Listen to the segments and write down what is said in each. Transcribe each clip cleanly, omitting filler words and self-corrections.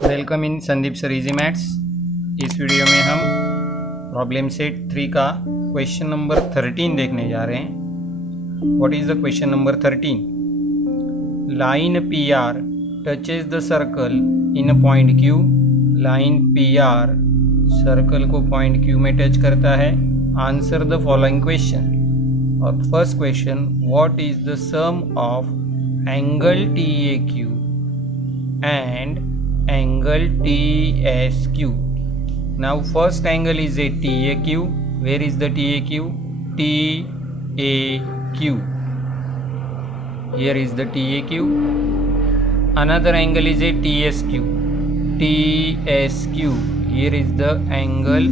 Welcome in Sandeep sir easy maths. इस video में हम प्रॉब्लम सेट 3 का क्वेश्चन नंबर 13 देखने जा रहे हैं। What is the question number 13? Line P R touches the circle in a point Q. Line P R circle को point Q में टच करता है। Answer the following question. और first question, what is the sum of angle T A Q and angle TSQ. Now first angle is a TAQ. Where is the TAQ? TAQ. Here is the TAQ. Another angle is a TSQ. TSQ. Here is the angle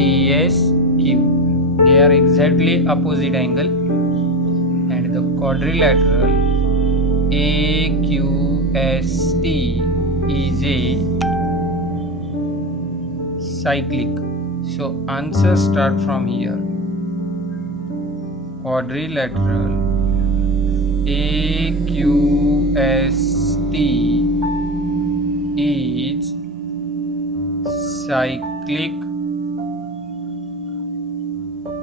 TSQ. They are exactly opposite angle. And the quadrilateral AQST is a cyclic. So answer start from here. Quadrilateral AQST is cyclic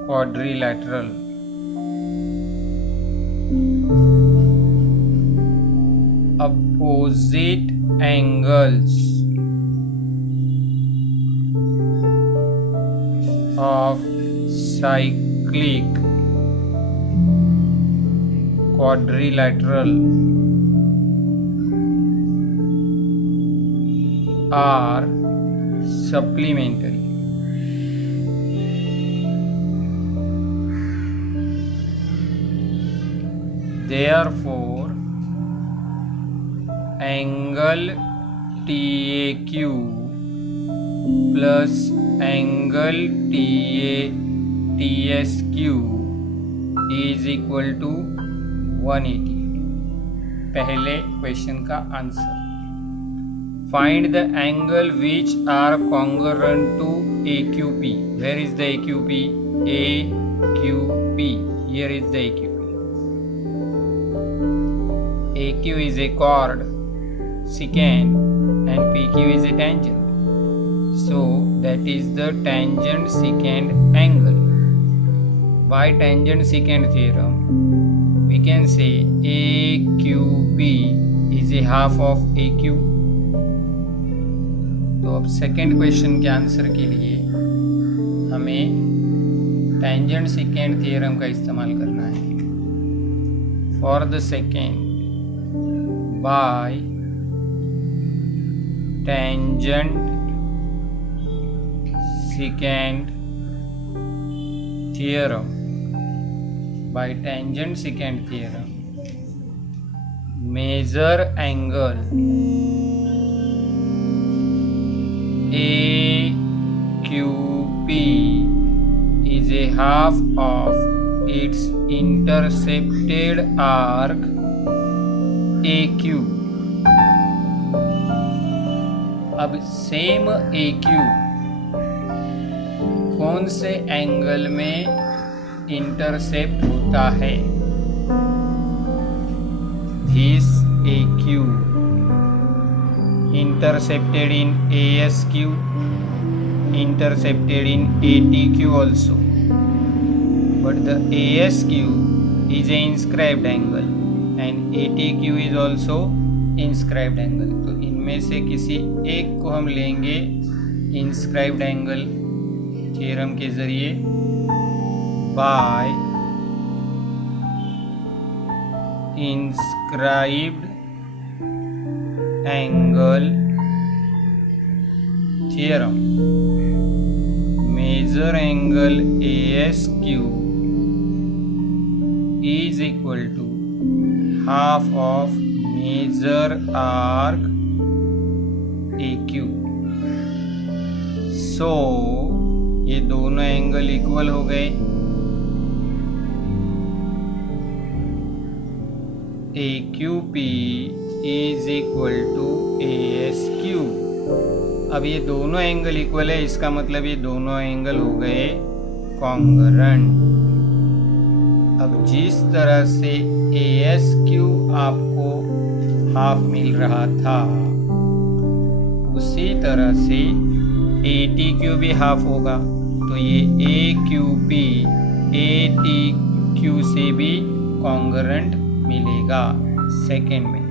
quadrilateral. Opposite angles of cyclic quadrilateral are supplementary. Therefore, angle TAQ plus angle TSQ is equal to 180. पहले question का answer. Find the angle which are congruent to AQP. Where is the AQP? AQP. Here is the AQP. AQ is a chord, secant, and PQ is a tangent. So that is the tangent secant angle. By tangent secant theorem, we can say AQP is a half of AQ. तो अब second question के answer के लिए हमें tangent secant theorem का इस्तेमाल करना है। For the secant, by tangent secant theorem, measure angle AQP is a half of its intercepted arc AQ. अब सेम AQ कौन से एंगल में इंटरसेप्ट होता है? This AQ intercepted in ASQ, intercepted in ATQ also, but the ASQ is an inscribed angle and ATQ is also inscribed angle. तो इनमें से किसी एक को हम लेंगे inscribed angle थ्योरम के जरिए। by inscribed angle theorem, measure angle ASQ is equal to half of measure arc AQ. So ये दोनों एंगल इक्वल हो गए। AQP is equal to ASQ. अब ये दोनों एंगल इक्वल है, इसका मतलब ये दोनों एंगल हो गए कॉन्ग्रुएंट। अब जिस तरह से ASQ आपको हाफ मिल रहा था, तरह से ए टी क्यू भी हाफ होगा, तो ये A Q P A T Q से भी कॉन्ग्रुएंट मिलेगा सेकेंड में।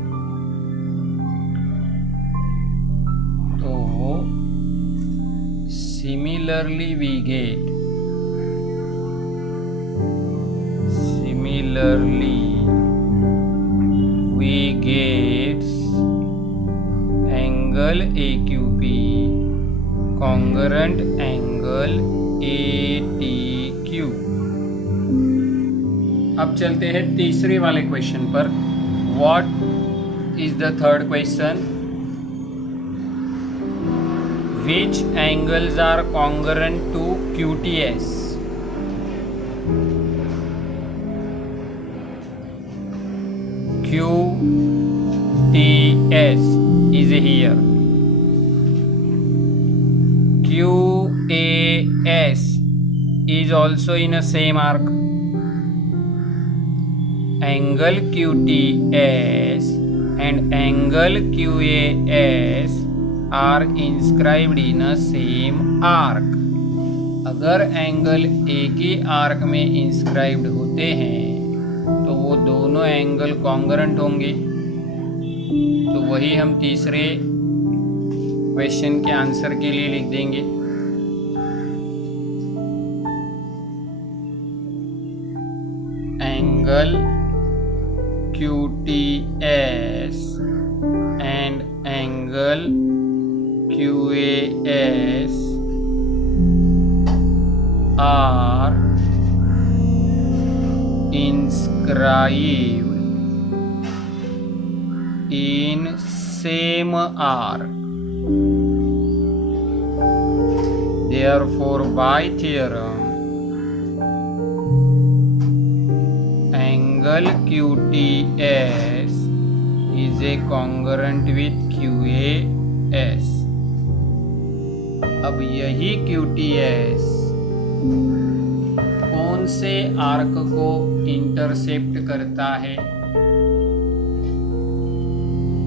तो similarly we get angle A Q P congruent angle A T Q. अब चलते हैं तीसरे वाले क्वेश्चन पर। What is the third question? Which angles are congruent to QTS? QTS is here. QAS is also in a same arc. Angle QTS and angle QAS are inscribed in a same arc. अगर angle एक ही arc में inscribed होते हैं तो वो दोनों angle congruent होंगे। तो वही हम तीसरे क्वेश्चन के आंसर के लिए लिख देंगे। Angle QTS and angle QAS are inscribed in same arc. Therefore, by theorem, angle QTS is a congruent with QAS. अब यही QTS कौन से आर्क को इंटरसेप्ट करता है?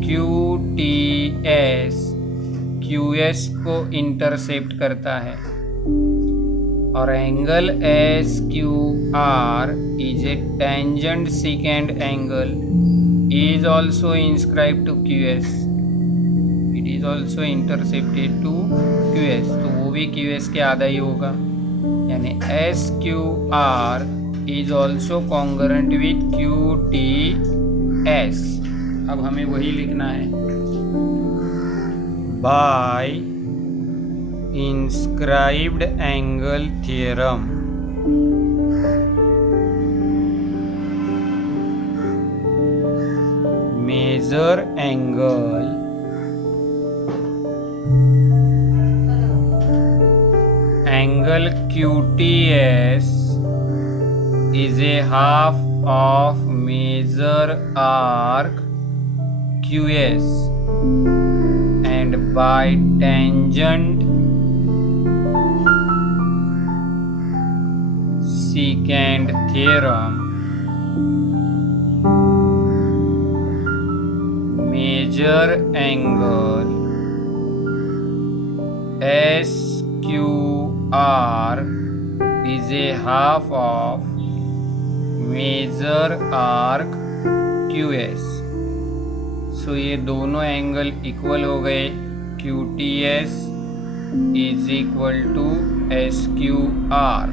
QTS QS को इंटरसेप्ट करता है और angle SQR is a tangent secant angle is also inscribed to QS. It is also intercepted to QS. तो वो भी QS के आधा ही होगा, यानी SQR is also congruent with QTS. अब हमें वही लिखना है। By inscribed angle theorem, measure angle QTS is a half of major arc QS, and by tangent secant theorem, measure angle SQR is a half of major arc QS. सो ये दोनों angle equal हो गए। QTS is equal to SQR।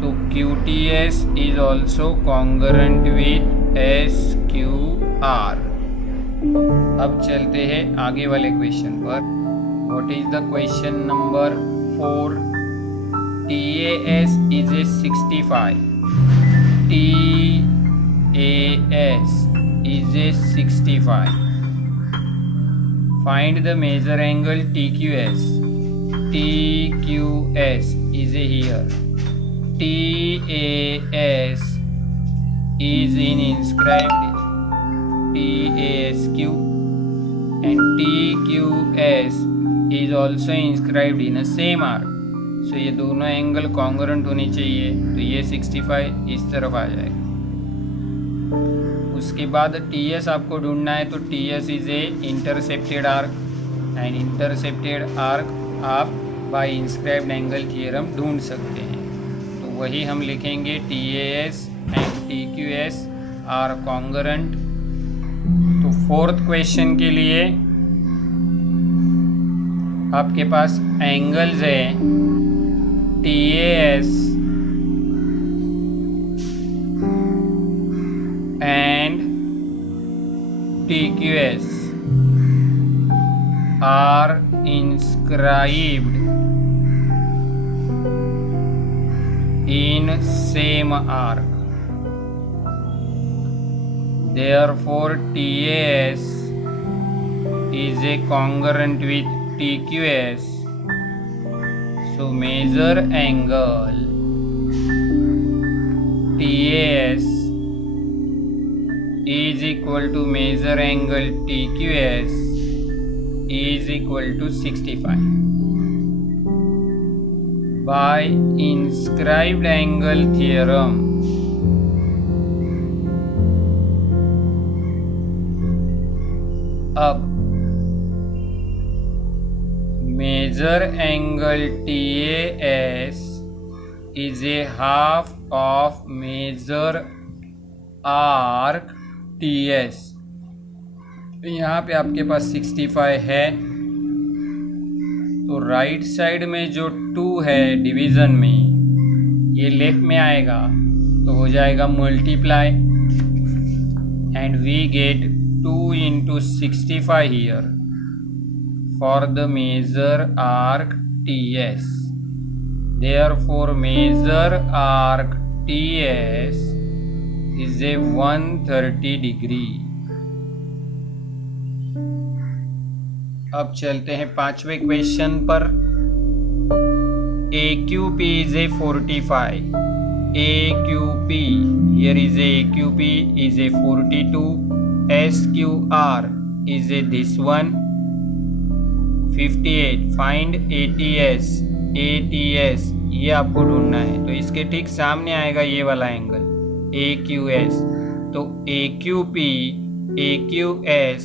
तो QTS is also congruent with SQR। अब चलते हैं आगे वाले क्वेश्चन पर। What is the question number 4? TAS is a 65, TAS is a 65. Find the measure angle TQS. TQS is a here. TAS is inscribed TASQ, and TQS is also inscribed in a same arc. So ये दोनों angle congruent होनी चाहिए, तो ये 65 इस तरफ आ जाएगा। उसके बाद TS आपको ढूंढना है, तो TS is a intercepted arc, and intercepted arc आप बाय इंस्क्राइब्ड एंगल थ्योरम ढूंढ सकते हैं। तो वही हम लिखेंगे TAS and TQS are congruent. तो फोर्थ क्वेश्चन के लिए आपके पास एंगल्स है TAS and TQS are inscribed in same arc. Therefore, TAS is a congruent with TQS. So, measure angle TAS is equal to measure angle TQS is equal to 65. By inscribed angle theorem, अब measure angle TAS is a half of measure arc TS। यहाँ पे आपके पास 65 है, तो right side में जो 2 है division में, ये लेफ्ट में आएगा तो हो जाएगा multiply and we get 2 into 65 here for the measure arc TS। Therefore, measure arc TS is a 130 degree। अब चलते हैं पांचवें क्वेश्चन पर। AQP is a 45। AQP, here is a AQP is a 42। SQR is a this one 58। Find ATS। ATS ये आपको ढूंढना है, तो इसके ठीक सामने आएगा ये वाला एंगल AQS। तो AQP, AQS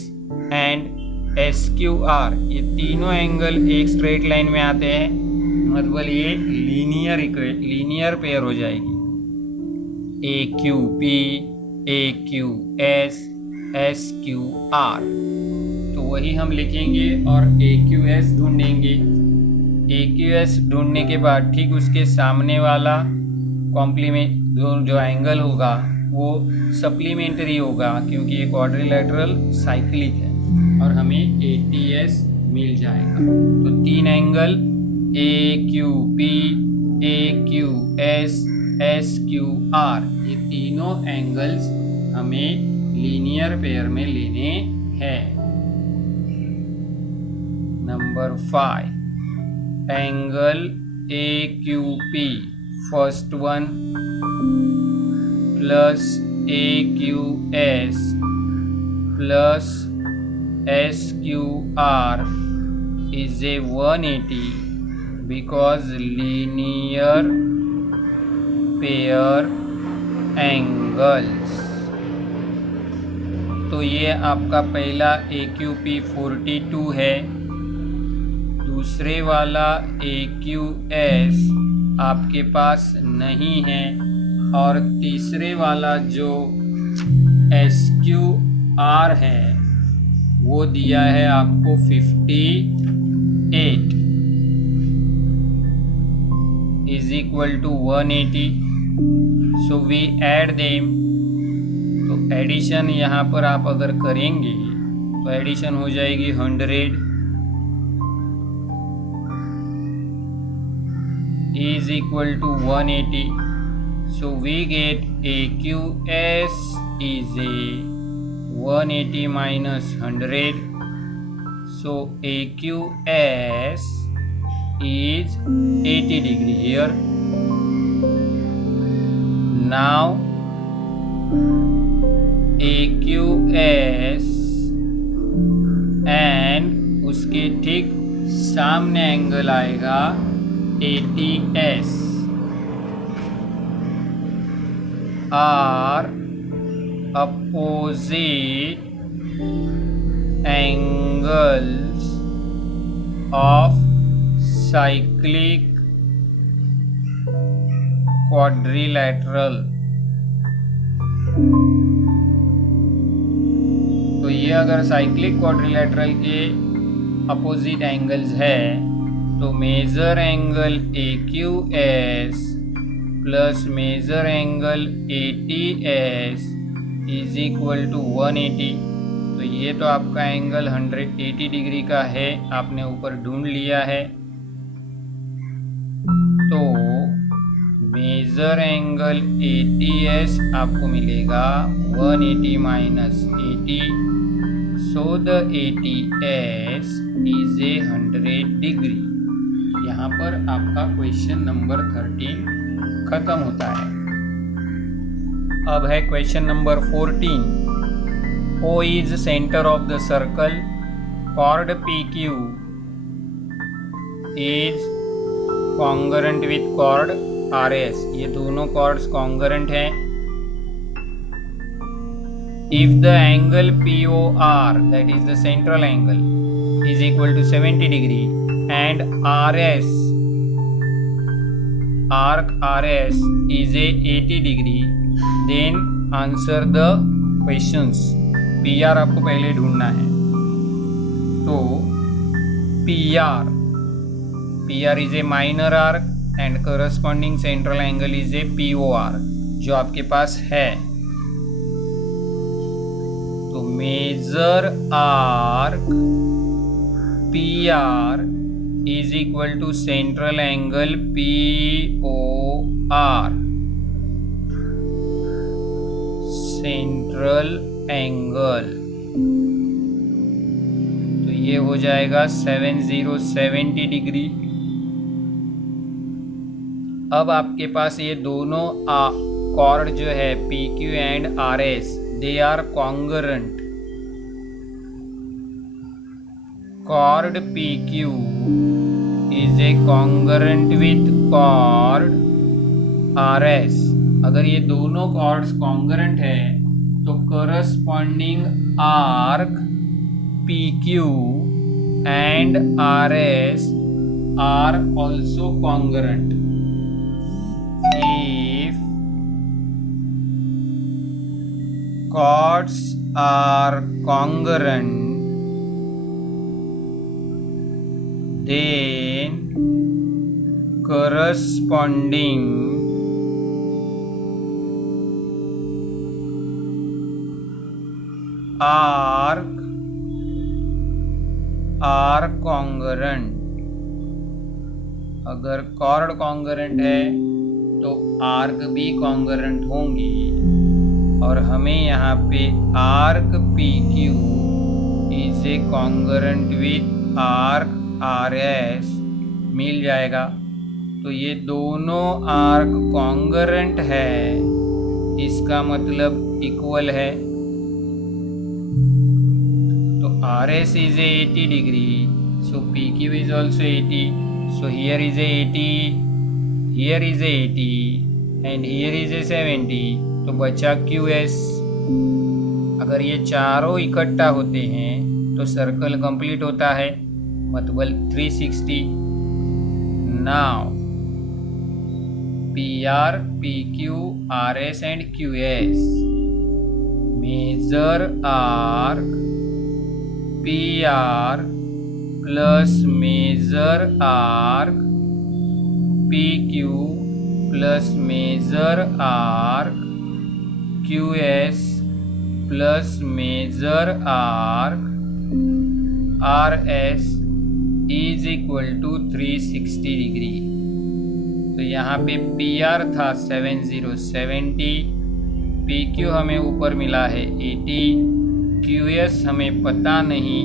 एंड SQR ये तीनों एंगल एक स्ट्रेट लाइन में आते हैं, मतलब ये लीनियर पेयर हो जाएगी। AQP, AQS, SQR, तो वही हम लिखेंगे और AQS ढूंढेंगे। AQS ढूंढने के बाद ठीक उसके सामने वाला कॉम्प्लीमेंट जो एंगल होगा वो सप्लीमेंट्री होगा, क्योंकि ये क्वाड्रिलेटरल साइक्लिक है और हमें ATS मिल जाएगा। तो 3 एंगल AQP, AQS, SQR ये तीनों एंगल्स हमें लीनियर पेयर में लेने हैं। Number 5, angle AQP first one plus AQS plus SQR is a 180 because linear pair angles। तो ये आपका पहला AQP 42 है, दूसरे वाला AQS आपके पास नहीं है, और तीसरे वाला जो SQR है वो दिया है आपको 58 is equal to 180। So we add them. तो एडिशन यहाँ पर आप अगर करेंगे तो एडिशन हो जाएगी 100 is equal to 180। So we get AQS is a 180 minus 100। So AQS is 80 degree here। Now AQS and उसके ठीक सामने एंगल आएगा ATS are opposite angles of cyclic quadrilateral। तो ये अगर साइक्लिक क्वाड्रिलेटरल के अपोजिट एंगल्स है तो measure angle AQS plus measure angle ATS is equal to 180। तो ये तो आपका एंगल 180 डिग्री का है, आपने ऊपर ढूंढ लिया है। तो मेजर एंगल ATS आपको मिलेगा 180 minus 80, so the ATS is a 100 degree. यहाँ पर आपका क्वेश्चन नंबर 13 खत्म होता है। अब है question number 14। O is center of the circle, chord PQ is congruent with chord RS। ये दोनों chords congruent हैं। If the angle POR, that is the central angle, is equal to 70 degree and RS, arc RS is a 80 degree, then answer the questions। PR आपको पहले ढूंढना है। तो PR is a minor arc and corresponding central angle is a POR जो आपके पास है। तो measure arc PR is equal to central angle POR। Central angle तो ये हो जाएगा 70 डिग्री। अब आपके पास ये दोनों कॉर्ड जो है PQ and RS, they are congruent. Chord PQ is a congruent with chord RS। अगर ये दोनों कॉर्ड्स कॉन्ग्रुएंट है तो corresponding arc PQ and RS are also congruent. If chords are congruent, then corresponding arc are congruent। अगर cord congruent है तो arc भी congruent होंगी और हमें यहाँ पे arc PQ is a congruent with arc RS मिल जाएगा। तो ये दोनों आर्क कॉन्ग्रुएंट है, इसका मतलब इक्वल है। तो RS is a 80 degree, so PQ is also 80. So here is a 80, here is a 80 and here is a 70. तो बचा QS। अगर ये चारों इकट्ठा होते हैं तो सर्कल कंप्लीट होता है, मतलब 360। Now PR, PQ, RS and QS, measure arc PR plus measure arc PQ plus measure arc QS plus measure arc RS is equal to 360 degree. तो यहाँ पे PR था 70, PQ हमें ऊपर मिला है 80, QS हमें पता नहीं,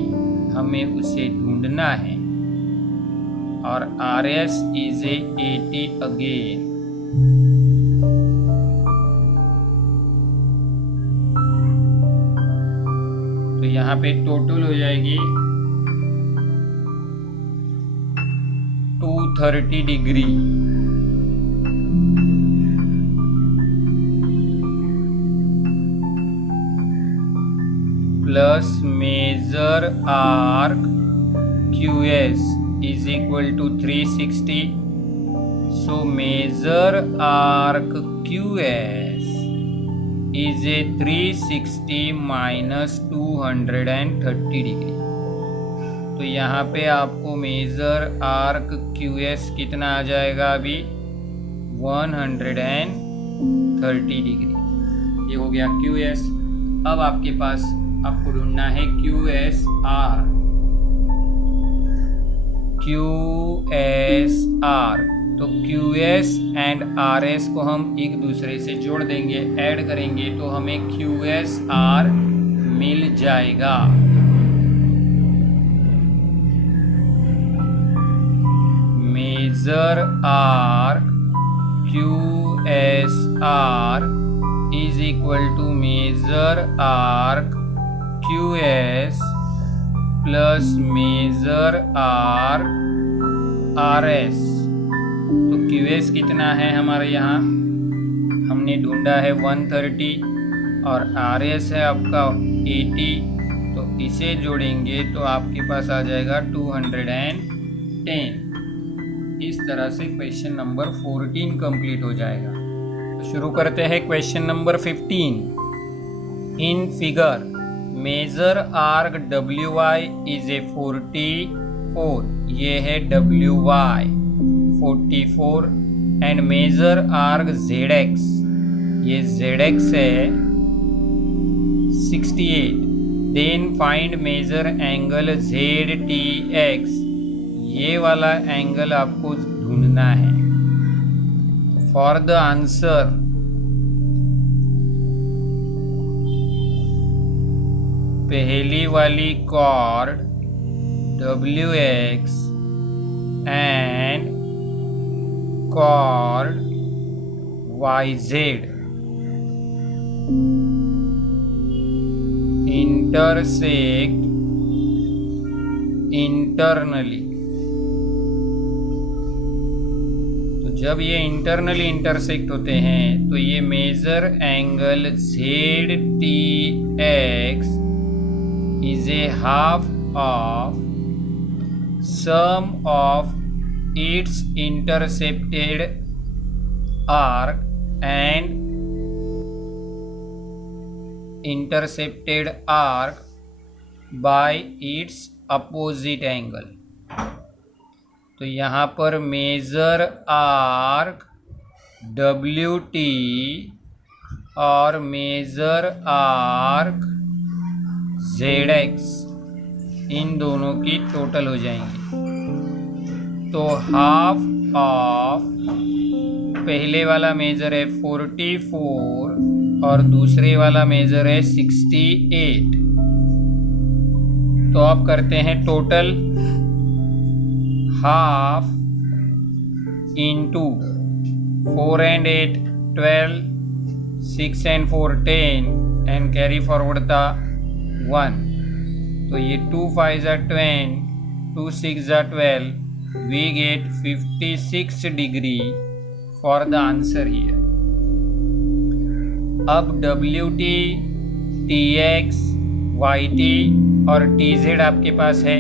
हमें उसे ढूंढना है, और RS इज ए 80 अगेन। तो यहाँ पे टोटल हो जाएगी 230 degree. Plus measure arc QS is equal to 360. So major arc QS is a 360 minus 230 degree. तो यहाँ पे आपको मेजर आर्क QS कितना आ जाएगा अभी 130 डिग्री। ये हो गया QS। अब आपके पास आपको ढूंढना है QSR। तो QS एंड RS को हम एक दूसरे से जोड़ देंगे, ऐड करेंगे तो हमें QSR मिल जाएगा। Measure arc QSR is equal to measure arc QS plus measure arc RS। तो QS कितना है हमारे यहाँ, हमने ढूंढा है 130 और RS है आपका 80। तो इसे जोड़ेंगे तो आपके पास आ जाएगा 210। इस तरह से क्वेश्चन नंबर 14 कंप्लीट हो जाएगा। तो शुरू करते हैं question number 15। In figure measure arc WY is a 44, ये है WY 44 and measure arc ZX, ये ZX है 68। Then find measure angle ZTX, ये वाला एंगल आपको ढूंढना है। फॉर द आंसर पहली वाली chord WX and chord YZ intersect internally. जब ये इंटरनली इंटरसेक्ट होते हैं तो ये measure angle ZTX is a half of sum of its intercepted arc and intercepted arc by its opposite angle. तो यहाँ पर मेजर आर्क WT और मेजर आर्क ZX इन दोनों की टोटल हो जाएंगी। तो हाफ ऑफ पहले वाला मेजर है 44 और दूसरे वाला मेजर है 68। तो अब करते हैं total. Half into 4 and 8 12, 6 and 4 10 and carry forward the 1. तो ये 2 5s are 20, 2 6s are 12. We get 56 degree for the answer here. अब WT, TX, YT और TZ आपके पास है,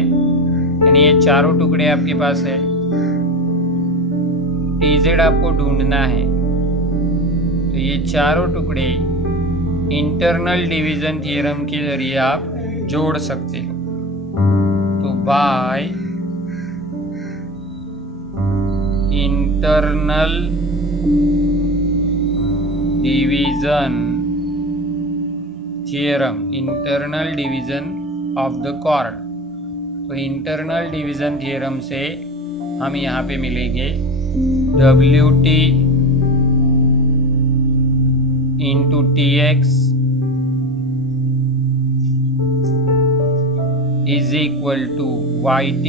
यानी ये चारों टुकड़े आपके पास है। TZ आपको ढूंढना है। तो ये चारों टुकड़े इंटरनल डिवीजन थ्योरम के जरिए आप जोड़ सकते हो। तो by internal division theorem, internal division of the chord. तो इंटरनल डिवीजन थ्योरम से हम यहाँ पे मिलेंगे WT into TX is equal to YT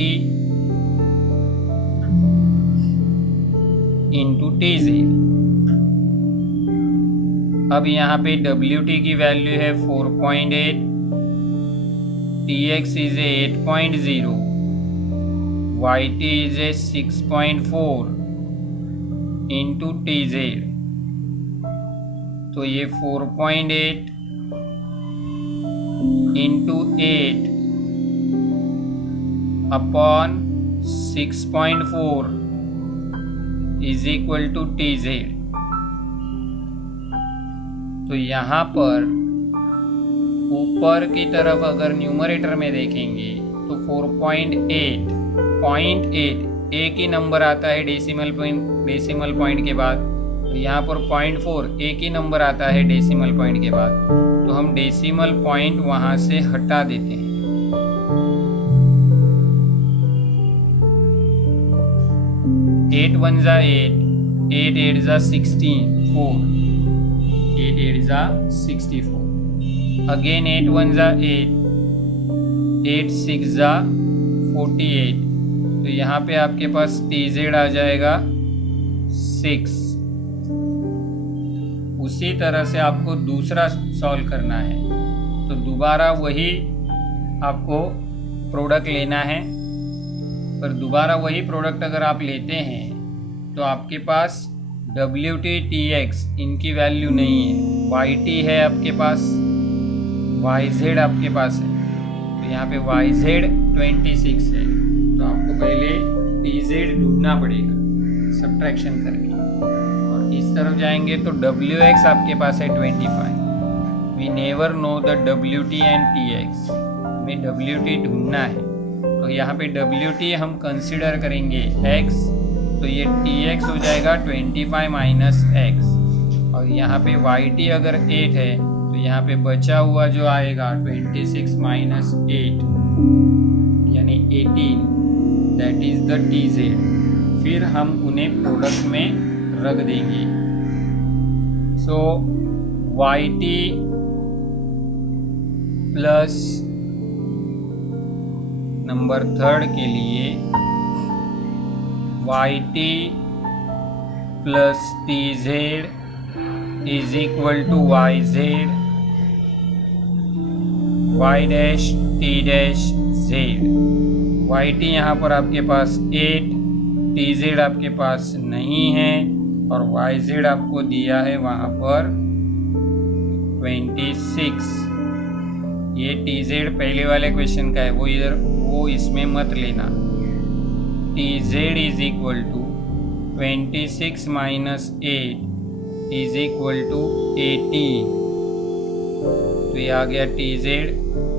into TZ। अब यहाँ पे WT की वैल्यू है 4.8, TX is a 8.0, YT is a 6.4 into TZ। तो ये 4.8 into 8 upon 6.4 is equal to TZ। तो यहाँ पर ऊपर की तरफ अगर न्यूमरेटर में देखेंगे तो 4.8 एक ही नंबर आता है डेसिमल पॉइंट के बाद। तो यहाँ पर 0.4 एक ही नंबर आता है डेसिमल पॉइंट के बाद। तो हम डेसिमल पॉइंट वहां से हटा देते हैं। 8 1 जा 8, 8 8 जा 16, 4, 8 8 जा 64, अगेन 8 1 जा 8, 8 6 जा 48। तो यहाँ पे आपके पास TZ आ जाएगा 6। उसी तरह से आपको दूसरा सॉल्व करना है, तो दोबारा वही आपको प्रोडक्ट लेना है। पर दोबारा वही प्रोडक्ट अगर आप लेते हैं तो आपके पास WT TX इनकी वैल्यू नहीं है, YT है आपके पास, YZ आपके पास है। तो यहाँ पे YZ 26 है, तो आपको पहले TZ ढूंढना पड़ेगा सब्ट्रैक्शन करके। और इस तरफ जाएंगे तो WX आपके पास है 25। We never know the WT and TX, हमें WT ढूंढना है। तो यहाँ पे WT हम कंसिडर करेंगे X, तो ये TX हो जाएगा 25 माइनस X। और यहाँ पे YT अगर 8 है तो यहाँ पे बचा हुआ जो आएगा 26 माइनस 8 यानी 18, दैट इज द TZ। फिर हम उन्हें प्रोडक्ट में रख देंगे। सो YT प्लस नंबर 3 के लिए YT plus TZ is equal to YZ Y dash T dash Z। YT यहाँ पर आपके पास 8, TZ आपके पास नहीं है, और YZ आपको दिया है वहाँ पर 26। ये TZ पहले वाले क्वेश्चन का है, वो इसमें मत लेना। TZ is equal to 26 minus 8 is equal to 18। तो ये आ गया TZ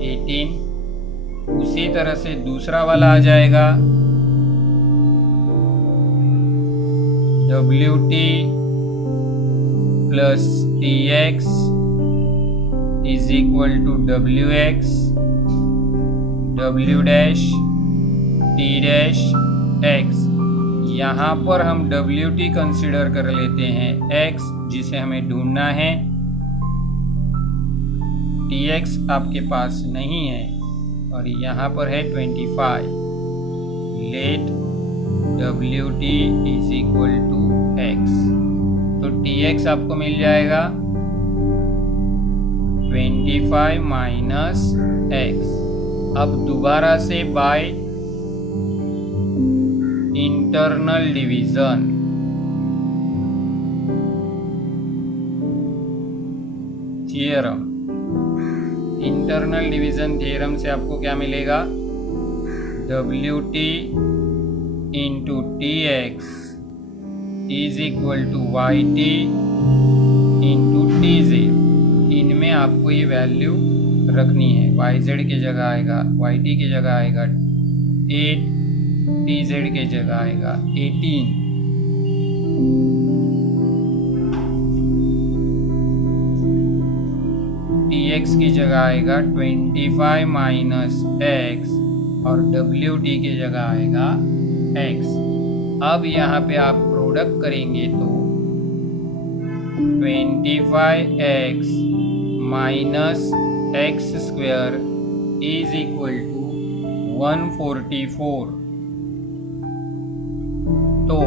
18। उसी तरह से दूसरा वाला आ जाएगा WT plus TX is equal to WX, W dash T dash X। यहाँ पर हम WT कंसिडर कर लेते हैं X, जिसे हमें ढूंढना है। TX आपके पास नहीं है, और यहाँ पर है 25। Let WT is equal to X। तो TX आपको मिल जाएगा 25 माइनस X। अब दोबारा से by internal division theorem, internal division theorem से आपको क्या मिलेगा? WT into TX is equal to YT into TZ। इनमें आपको ये वैल्यू रखनी है। YZ की जगह आएगा, YT की जगह आएगा 8, TZ की जगह आएगा 18। TX की जगह आएगा 25 माइनस X, और WT की जगह आएगा X। अब यहाँ पे आप प्रोडक्ट करेंगे तो 25x minus x square is equal to 144। तो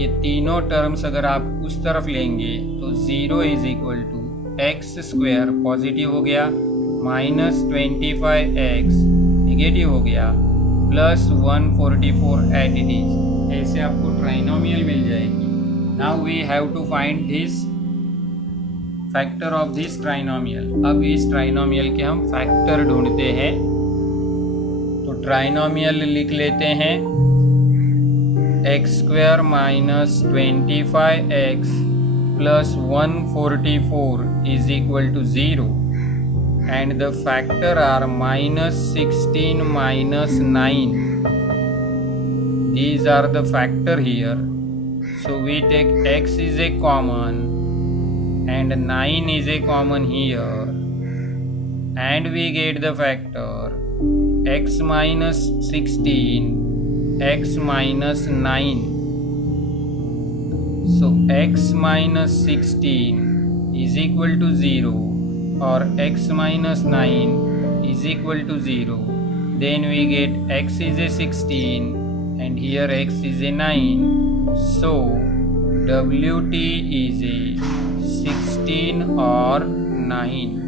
ये तीनों टर्म्स अगर आप उस तरफ लेंगे तो 0 is equal to x square positive हो गया, माइनस 25x नेगेटिव हो गया, प्लस 144 एट इट इज। ऐसे आपको ट्राइनोमियल मिल जाएगी। Now we have to find this factor of this trinomial. अब इस ट्राइनोमियल के हम फैक्टर ढूंढते हैं। तो ट्राइनोमियल लिख लेते हैं x square minus 25x plus 144 is equal to 0, and the factor are minus 16 minus 9. These are the factor here. So we take x is a common and 9 is a common here, and we get the factor x minus 16, x minus 9. So x minus 16 is equal to 0, or x minus 9 is equal to 0. Then we get x is a 16 and here x is a 9. So WT is a 16 और 9.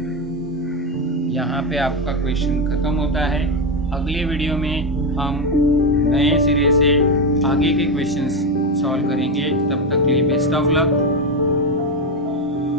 यहाँ पे आपका question खत्म होता है. अगले video में हम नए सिरे से आगे के क्वेश्चंस सॉल्व करेंगे. तब तक के लिए बेस्ट ऑफ लक.